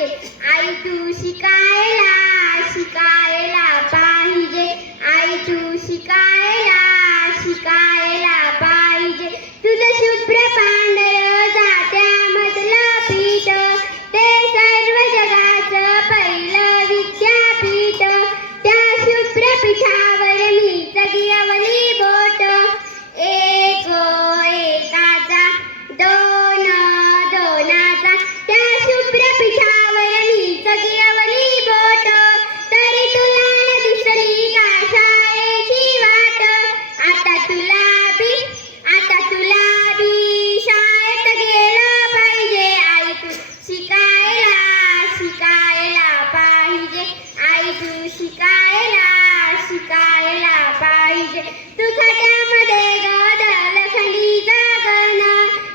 पाहिजे. आई तू शिकायला शिकायला पाहिजे. आई तू शिकायला शिकायला तू शिकायला शिकायला पाहिजे. तू खड्यामध्ये गोदल खंडी जागन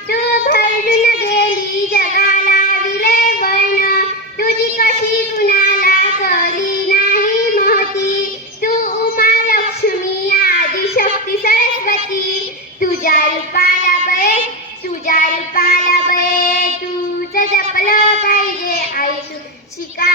तू भरडून गेली जगाला विले तुझी कशी कुणाला कली नाही महती. तू उमा लक्ष्मी आदि शक्ती सरस्वती. तुझ्या रूपाला बे तुझ्या रूपाला बे तू जपलं पाहिजे आई तू शिका